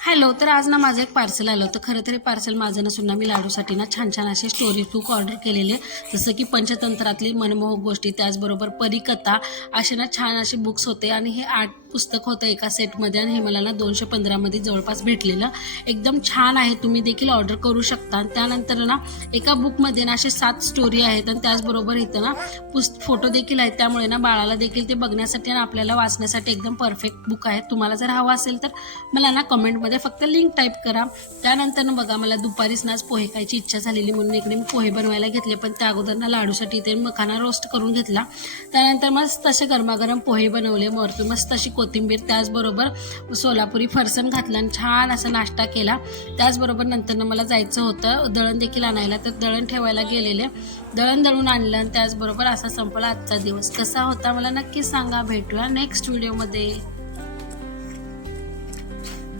Hello. तर आज ना माझं एक पार्सल आलं होतं. खरं तर हे पार्सल माझं नसून ना मी लाडूसाठी ना छान छान असे स्टोरी बुक ऑर्डर केलेले, जसं की पंचतंत्रातली मनमोहक गोष्टी, त्याचबरोबर परीकथा, असे ना छान असे बुक्स होते आणि हे 8 पुस्तक होतं एका सेटमध्ये आणि हे मला ना 215 मध्ये जवळपास भेटलेलं. एकदम छान आहे, तुम्ही देखील ऑर्डर करू शकता. त्यानंतर ना एका बुकमध्ये ना असे 7 स्टोरी आहेत आणि त्याचबरोबर इथं ना फोटो देखील आहेत, त्यामुळे ना बाळाला देखील ते बघण्यासाठी आणि आपल्याला वाचण्यासाठी एकदम परफेक्ट बुक आहे. तुम्हाला जर हवं असेल तर मला ना कमेंटमध्ये फक्त लिंक टाईप करा. त्यानंतर ना बघा, मला दुपारीच ना आज पोहे खायची इच्छा झालेली म्हणून इकडे मी पोहे बनवायला घेतले, पण त्या अगोदर ना लाडूसाठी इथे मखाना रोस्ट करून घेतला. त्यानंतर मस्त असे गरमागरम पोहे बनवले, वरतून मस्त अशी कोथिंबीर, त्याचबरोबर सोलापुरी फरसाण घातलं आणि छान असा नाश्ता केला. त्याचबरोबर नंतर मला जायचं होतं दळण देखील आणायला, तर दळण ठेवायला गेलेले, दळण दळून आणलं आणि त्याचबरोबर असा संपला आजचा दिवस. कसा होता मला नक्की सांगा. भेटूया नेक्स्ट व्हिडिओमध्ये.